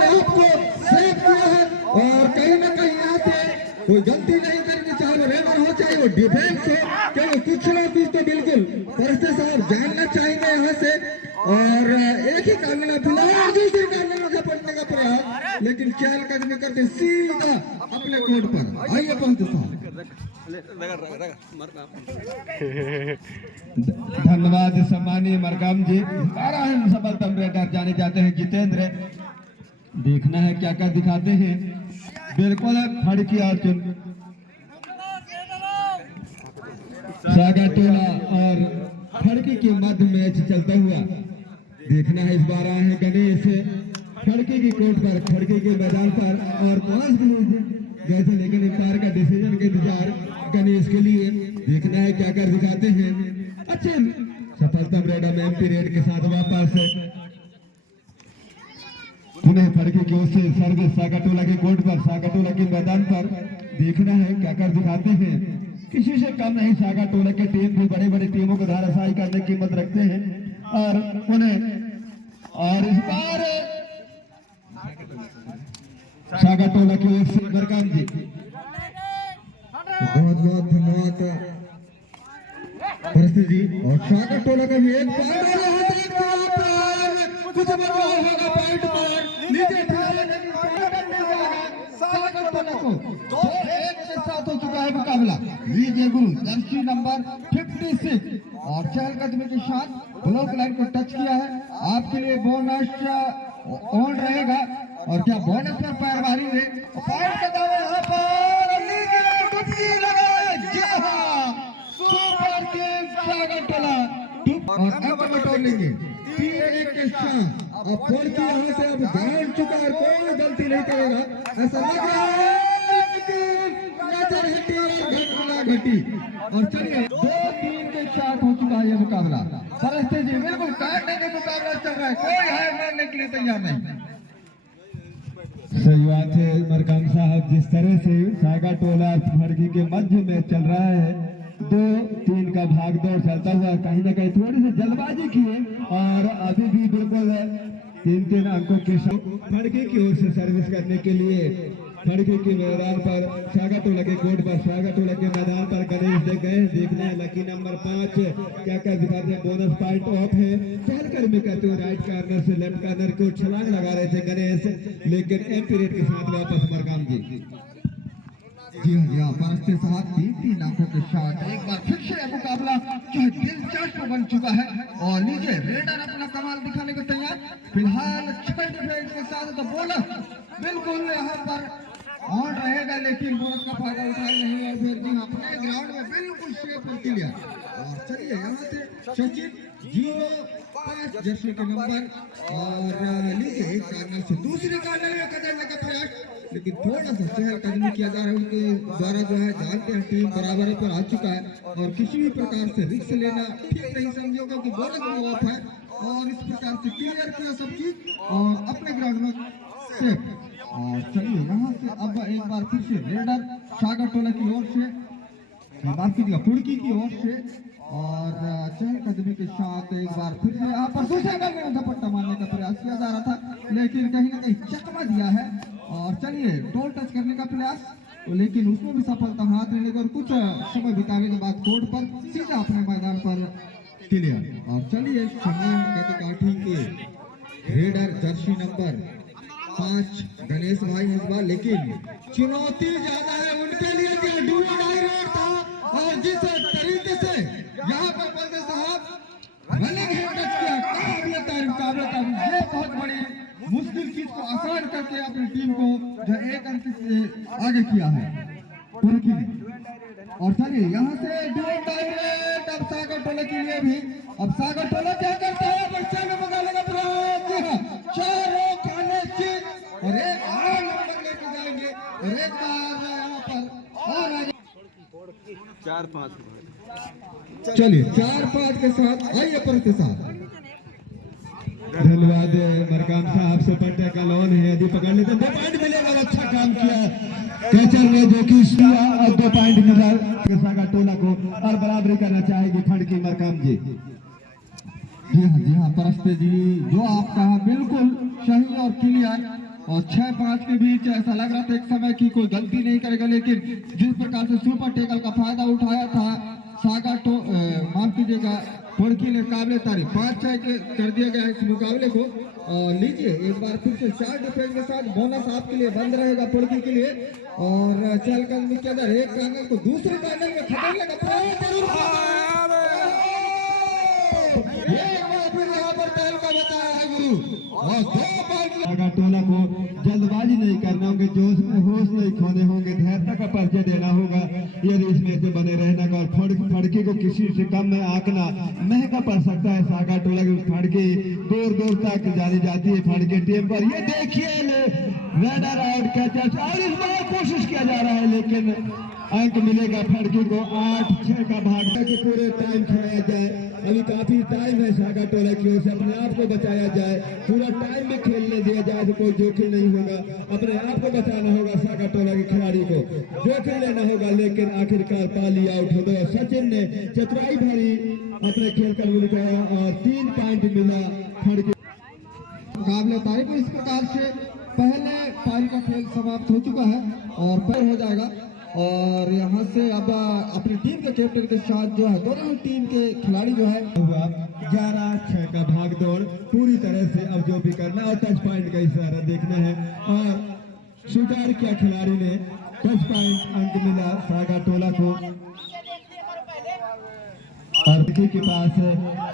अपने आप को सेव किया है और कहीं ना कहीं यहाँ से कोई गलती नहीं करनी, चाहे वो रेडर हो चाहे वो डिफेंस हो, क्योंकि कुछ ना कुछ तो बिल्कुल फरिश्ते साहब जानना चाहेंगे यहाँ से। और एक ही कानून फिलहाल दूसरे कानून में पड़ने का प्रयास, लेकिन चहल कदमी करते सीधा अपने कोर्ट पर। आइए पंत साहब। धन्यवाद सम्मानीय मरकाम जी। 12 सफलतम रेडर जाने जाते हैं जितेंद्र। देखना है क्या क्या दिखाते हैं। बिल्कुल फड़की अर्जुन सागा टोला और फड़की के मध्य मैच चलता हुआ देखना है। इस बार आए हैं गणेश फड़की की कोर्ट पर, फड़की के मैदान पर, और 5 गए थे लेकिन इफ्तार का डिसीजन के इंतजार गणेश के लिए। देखना है क्या कर दिखाते हैं। अच्छे सफलतम रेडर में एमपी रेड के साथ वापस पुनः फड़की की ओर से सर्विस सागाटोला के कोर्ट पर, सागाटोला के मैदान पर। देखना है क्या कर दिखाते हैं। किसी से कम नहीं, सागाटोला के टीम भी बड़े बड़े टीमों को धाराशायी करने की हिम्मत रखते हैं और उन्हें, और इस बार सागाटोला की ओर से मरकाम जी बहुत बहुत धन्यवाद परिस्थिति जी। और सागाटोला का भी एक कुछ होगा पॉइंट पर नीचे सागाटोला को 2-1 के साथ हो चुका है मुकाबला। विजय गुरु जर्सी नंबर 56 और चहल कदमी के साथ ब्लॉक लाइन को टच किया है। आपके लिए बोनस ऑन रहेगा और क्या बोनस पर पैरवारी है। पॉइंट का दावा यहाँ पर डुबकी लगाए। जी हाँ, सुपर किंग सागाटोला और अब टोलेंगे 3-1 के साथ। अब फोड़ की यहाँ से अब जान चुका है, कोई गलती नहीं करेगा ऐसा लग रहा है। नजर हटी और घटी और चलिए 2-3 के साथ हो चुका है ये मुकाबला। सरस्ते जी बिल्कुल काटने का मुकाबला चल रहा है, कोई हार मानने के लिए तैयार नहीं। सही बात है मरकाम साहब, जिस तरह से सागाटोला फड़की के मध्य में चल रहा है, 2-3 का भागदौड़ चलता हुआ, कहीं ना कहीं थोड़ी सी जल्दबाजी की है और अभी भी बिल्कुल 3-3 अंकों के साथ फड़की की ओर से सर्विस करने के लिए फड़की के मैदान पर, सागाटोला के कोर्ट पर, सागाटोला के मैदान पर गणेश देख गए। देखना है लकी नंबर 5 क्या क्या दिखाते हैं। बोनस पॉइंट ऑफ है। चहल कदमी करते हुए राइट कार्नर से लेफ्ट कार्नर को छलांग लगा रहे थे गणेश, लेकिन एमपी रेड के साथ वापस मरकाम जी। जी हाँ परस्ते साहब 3-3 अंकों के साथ एक बार फिर से मुकाबला जो है दिलचस्प बन चुका है और नीचे रेडर अपना कमाल दिखाने को तैयार। फिलहाल 6 डिफेंस के साथ तो बोनस बिल्कुल यहाँ पर ऑन रहेगा, लेकिन बोनस का फायदा उठाया नहीं है। फिर जी अपने ग्राउंड में बिल्कुल सेफ कर लिया। और चलिए यहाँ से सचिन 05 जर्सी के नंबर और नीचे एक कार्नर से दूसरे कार्नर में कदम का प्रयास, लेकिन थोड़ा सा चहल कदमी किया जा रहा है उनके द्वारा। जो है जानते हैं टीम बराबर पर आ चुका है और किसी भी प्रकार से रिस्क लेना ठीक नहीं समझो, क्योंकि बोनस में ऑफ है और इस प्रकार से क्लियर किया सब चीज और अपने ग्राउंड में सेफ। और चलिए यहाँ से अब एक बार फिर से रेडर सागाटोला की ओर से, माफ कीजिएगा फुड़की की ओर से, और चहल कदमी के साथ एक बार फिर से यहाँ पर दूसरे बॉल में झपट्टा मारने का प्रयास किया जा रहा था, लेकिन कहीं ना कहीं चकमा दिया है। और चलिए टोल टच करने का प्रयास, लेकिन उसमें भी सफलता हाथ नहीं लेकर कुछ समय बिताने के बाद कोर्ट पर सीधा अपने मैदान पर क्लियर। और चलिए सम्मान काठी के रेडर जर्सी नंबर 5 गणेश भाई इस बार, लेकिन चुनौती ज्यादा है उनके लिए कि डूबी रोड था और जिस तरीके से यहाँ पर बल्दे साहब रनिंग हैंड टच किया, काबिलियत ये बहुत बड़ी मुश्किल चीज को आसान करके अपनी टीम को जो 1 अंक से आगे किया है तुर्की ने। और चलिए यहाँ से डायरेक्ट अब सागाटोला के लिए भी, अब सागाटोला क्या करता है बच्चा में मुकाबले का प्रयास, चारों खाने चीज और एक और नंबर लेके जाएंगे और एक बार यहाँ पर और आगे 4-5 चलिए 4-5 के साथ आइए परस्ते साहब। धन्यवाद मरकाम साहब से पट्टे का लोन है, यदि पकड़ लेते 2 पॉइंट मिलेगा। अच्छा काम किया कैचर ने जो कि और 2 पॉइंट मिला सागाटोला को और बराबरी करना चाहेगी फड़की मरकाम जी। जी हाँ परस्ते जी, जो आप कहा बिल्कुल सही और क्लियर। और 6-5 के बीच ऐसा लग रहा था एक समय कि कोई गलती नहीं करेगा, लेकिन जिस प्रकार से सुपर टेकल का फायदा उठाया था सागा माफ कीजिएगा फड़की ने काबिल तारीफ 5-6 कर दिया गया इस मुकाबले को। और लीजिए एक बार फिर से 4 डिफेंस के साथ बोनस आपके लिए बंद रहेगा फड़की के लिए। और चल कदमी के अंदर एक कांगल को दूसरे कांगल में खदेड़ लेगा टोला को जल्दबाजी नहीं करना होंगे, जोश में होश नहीं खोने होंगे, धैर्यता का परिचय देना होगा यदि इसमें से बने रहने का। और फड़की को किसी से कम में आंकना महंगा पड़ सकता है। सागा टोला की फड़की दूर दूर तक जानी जाती है फड़की टीम पर। ये देखिए रेडर आउट कैचर और इस बार कोशिश किया जा रहा है, लेकिन अंक मिलेगा फड़की को। 8-6 का भाग के पूरे टाइम खिलाया जाए। अभी काफी टाइम है सागा टोला की ओर से, अपने आप को बचाया जाए, पूरा टाइम में खेलने दिया जाए तो कोई जोखिम नहीं होगा। अपने आप को बचाना होगा सागा टोला के खिलाड़ी को, जोखिम लेना होगा। लेकिन आखिरकार पाली आउट हो गया। सचिन ने चतुराई भरी अपने खेल कर दिखाया और 3 पॉइंट मिला फड़की। काबिल तारीफ इस प्रकार से पहले पारी का खेल समाप्त हो चुका है और पर हो जाएगा। और यहाँ से अब अपनी टीम के कैप्टन के साथ जो है दोनों टीम के खिलाड़ी जो है 11-6 का भाग दौड़ पूरी तरह से अब जो भी करना और टच पॉइंट का इशारा देखना है। और शूटर किया खिलाड़ी ने, टच पॉइंट अंक मिला सागा टोला को। और के पास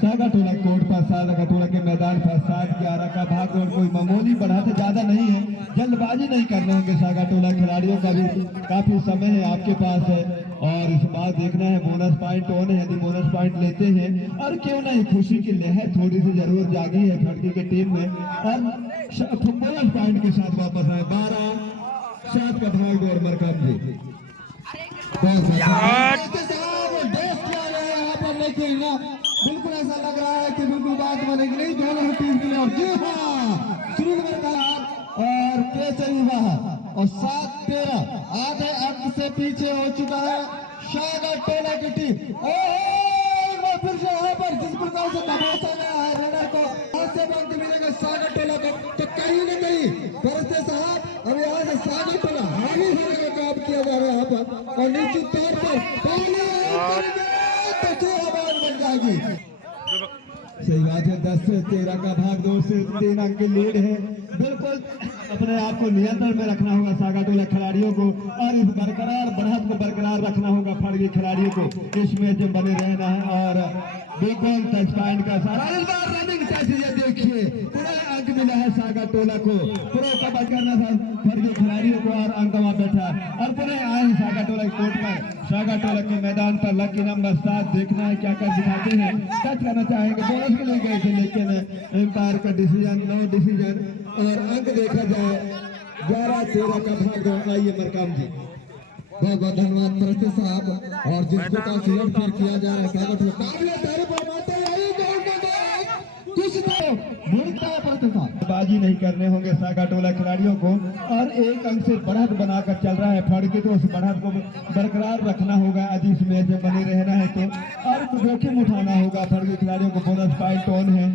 सागा टोला कोर्ट पर, सागा टोला के मैदान पर 7-11 का भाग दौड़ कोई मामूली बढ़ाते ज्यादा नहीं है। जल्दबाजी नहीं करना होंगे सागा टोला खिलाड़ियों का भी काफी समय है आपके पास है। और इस बार देखना है बोनस पॉइंट ऑन है, यदि बोनस पॉइंट लेते हैं और क्यों नहीं खुशी की लहर थोड़ी सी जरूर जागी है फड़की की टीम में। और बोनस पॉइंट के साथ वापस आए। 12-7 का भाग दौड़ मरकम जी बिल्कुल ऐसा लग रहा है कि बिल्कुल बात बनेगी नहीं दोनों टीम के लिए। और जी हाँ श्रीनगर और केसरी बाहर और 7-13 आधे अंक से पीछे हो चुका है सागा टोला की टीम। एक बार फिर से यहाँ पर जिस प्रकार से तमाशा गया है रनर को से अंक मिलेगा सागा टोला को, तो कहीं न कहीं परस्ते साहब अब यहाँ से सागा टोला हावी होने का काम किया जा रहा है यहाँ पर। और निश्चित तौर पर सही बात है। 10 से 13 का भाग दौड़ से 3 अंक की लीड है। बिल्कुल अपने आप को नियंत्रण में रखना होगा सागा टोला खिलाड़ियों को और इस बरकरार बढ़त को बरकरार रखना होगा फड़की खिलाड़ियों को। इस मैच में बने रहना है और बिल्कुल टच पॉइंट का सारा इस बार रनिंग चाहिए। देखिए पूरा अंक मिला है सागा टोला को, पूरा कवर करना था फड़की खिलाड़ियों को और अंक वहां बैठा और पूरे आए सागा टोला कोर्ट पर। सागा टोला के मैदान पर लकी नंबर 7 देखना है क्या कर दिखाते हैं। टच करना चाहेंगे, बोनस के लिए गए थे लेकिन एम्पायर का डिसीजन नो डिसीजन। और अंक देखा जाए 11-13 का भाग। आइए मरकाम जी बहुत बहुत धन्यवाद परस्ते साहब। और जिस प्रकार से लड़फेर किया जा रहा है सागा टोला बाजी नहीं करने होंगे सागा टोला खिलाड़ियों को और 1 अंक से बढ़त बनाकर चल रहा है फड़की, तो उस बढ़त को बरकरार रखना होगा। यदि इस मैच में बने रहना है तो और जोखिम उठाना होगा फड़की खिलाड़ियों को। बोनस पॉइंट ऑन है,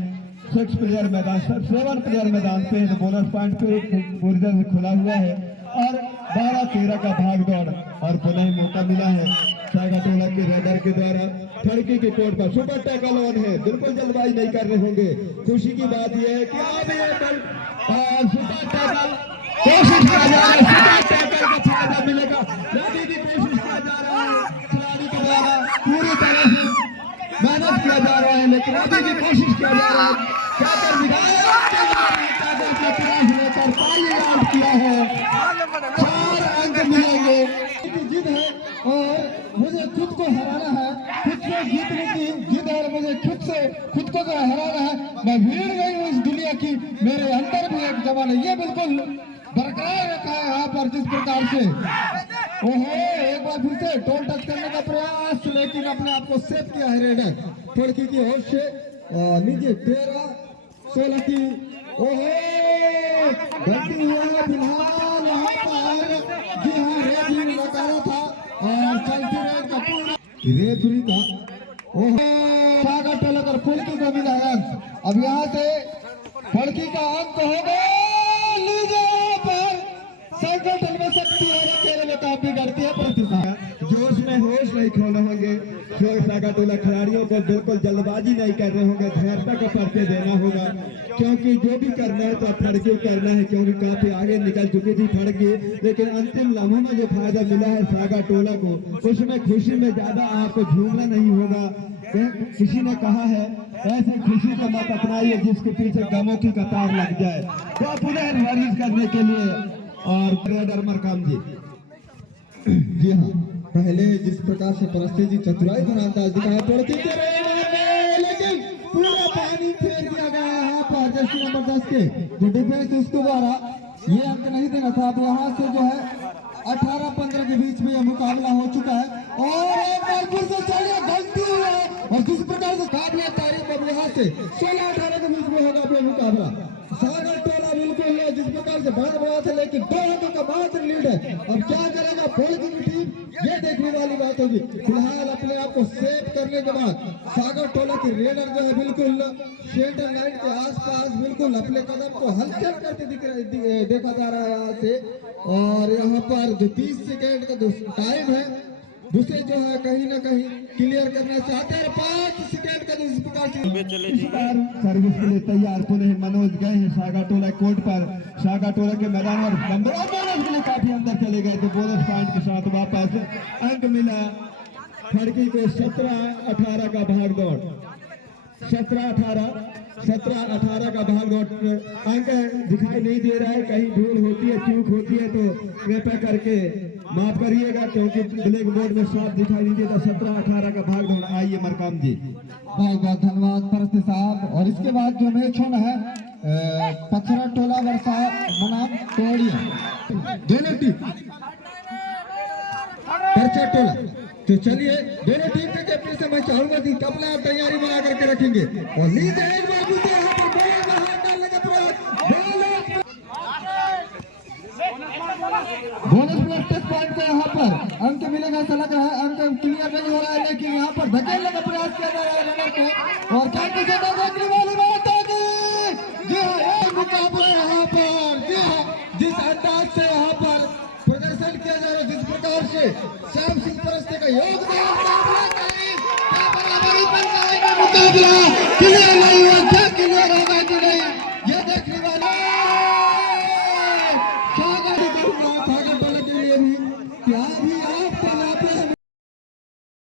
6 प्लेयर मैदान 7 प्लेयर मैदान पे है, बोनस पॉइंट पे पूरी तरह से खुला हुआ है। और 12-13 का भाग दौड़ और पुनः मौका मिला है सागा टोला के रेडर के द्वारा फड़की के कोर्ट पर। सुपर टैकल ऑन है, बिल्कुल जल्दबाजी नहीं करने होंगे। खुशी की बात यह है कि अब ये सुपर टैकल कोशिश किया जा रहा है, सुपर टैकल का फायदा मिलेगा। यदि भी कोशिश किया जा रहा है खिलाड़ी के द्वारा पूरी तरह से मेहनत किया जा रहा है, लेकिन अभी भी कोशिश किया जा रहा है। टैकल दिखाया किया है, 4 अंक मिलेंगे। जिद है और मुझे खुद को हराना है, खुद से जीतने की जिद है, मुझे खुद को हराना है। मैं भीड़ गई हूँ इस दुनिया की, मेरे अंदर भी एक जवान है। ये बिल्कुल बरकरार रखा है यहाँ पर जिस प्रकार से। ओहो एक बार फिर से टोल टच करने का प्रयास, लेकिन अपने आप को सेव किया है रेडर फड़की की होश से। लीजिए 13-16 की ओहो गलती हुआ है फिलहाल यहाँ पर। जी हाँ रेफरी ने बताया था और चलती रेड का पूर्ण रेफरी का ओहो सागा टोला कर फड़की को मिला है। अब यहाँ से फड़की का अंक होगा। लीजिए यहाँ पर संगठन में शक्ति और अकेले में काफी बढ़ती है प्रतिभा। जोश में होश नहीं खोने होंगे। सागा टोला खिलाड़ियों को बिल्कुल जल्दबाजी नहीं कर रहे होंगे, धैर्यता का परिचय देना होगा, क्योंकि जो भी करना है तो फड़की करना है, क्योंकि काफी आगे निकल चुकी थी फड़की। लेकिन अंतिम लम्हों में जो फायदा मिला है सागा टोला को, उसमें खुशी में ज्यादा आपको झूमना नहीं होगा। किसी ने कहा है ऐसी खुशी को मत अपनाइए जिसके पीछे गमों की कतार लग जाए। तो पुनः वारिस करने के लिए और ट्रेडर मरकाम जी हाँ, पहले जिस प्रकार से परस्ते जी चतुराई भरा अंदाज दिखाया फड़की के लेकिन पूरा पानी फेर दिया गया है यहाँ पर जर्सी नंबर 10 के जो डिफेंस उसके द्वारा ये अंक नहीं देना था। अब यहाँ से जो है 18-15 के बीच में यह मुकाबला हो चुका है और एक बार फिर से चलिए गलती हुई है और जिस प्रकार से काबिल तारीफ अब यहाँ से 16-18 के बीच में होगा अपना मुकाबला। सागर टोला बिल्कुल जिस प्रकार से बढ़ रहा था लेकिन 2 अंकों का मात्र लीड है। अब क्या करेगा फड़की की टीम ये देखने वाली बात होगी। फिलहाल अपने आप को सेव करने के बाद सागर टोला की रेडर जो है बिल्कुल सेंटर लाइन के आसपास बिल्कुल अपने कदम को हलचल करते देखा जा रहा है यहाँ से। और यहाँ पर जो 30 सेकेंड का जो टाइम है उसे जो है कहीं ना कहीं क्लियर करना चाहते हैं। 5 सेकेंड का जो इस प्रकार से इस बार सर्विस के लिए तैयार पुनः मनोज गए हैं सागा टोला कोर्ट पर। सागा टोला के मैदान और बोनस के लिए काफी अंदर चले गए, तो बोनस पॉइंट के साथ वापस अंक मिला फड़की को। 17-18 का भाग दौड़, 17-18 का भाग दौड़ अंक दिखाई नहीं दे रहा है। कहीं भूल होती है, चूक होती है तो कृपया करके माफ करिएगा, क्योंकि ब्लैक बोर्ड में साफ दिखाई नहीं देता। 17-18 का भाग दौड़। आइए मरकाम जी। बहुत बहुत धन्यवाद परस्ते साहब। और इसके बाद जो मैच होना है पथरा टोला वर्षा मनाम तोड़िया दोनों टीम परचा टोला। तो चलिए दोनों टीम के कैप्टन से मैं चाहूंगा कि कपड़ा तैयारी बना करके रखेंगे और लीजिए एक बाबू से यहाँ पर बॉल में हाथ डालने का प्रयास। बोनस प्लस टेस्ट पॉइंट को यहाँ पर अंक मिलेगा ऐसा लग रहा है। अंक क्लियर नहीं हो रहा है लेकिन यहाँ पर धकेलने का प्रयास किया जा रहा है रनर को और देखने वाली बात होगी। जी हाँ, एक मुकाबला यहाँ पर जी हाँ, जिस अंदाज से यहाँ पर प्रदर्शन किया जा रहा है, जिस प्रकार से श्याम सिंह परस्ते का योगदान मुकाबला क्लियर नहीं हुआ।